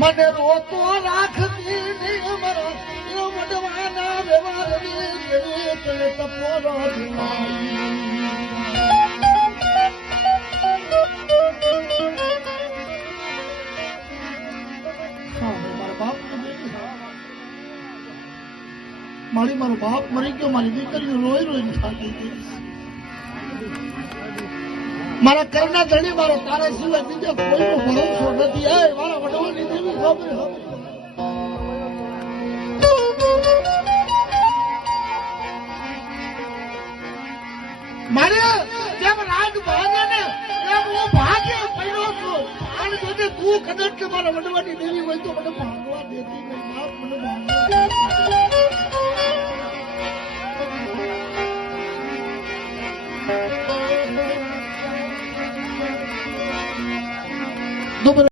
મને રોતો રાખતી નહીં અમારા એ વડવાના વ્યવહારની જેવી તને તપોરો મારો બાપ મરી ગયો, મારી દીકરીઓ રોઈ રોઈને થાકી ગઈ. મારા કરના ધણી મારો તારા સિવાય બીજા કોઈનો ભરોસો નથી. એ મારા વડવાની દેવી ખબર મારે જેમ રાજ ભાગે ને એમ હું ભાગે પડ્યો છું. અને જોજે તું કદાચ કે મારા વડવાની દેવી હોય તો મને ભાગવા દેતી નહીં. બાપ મને ભાગવા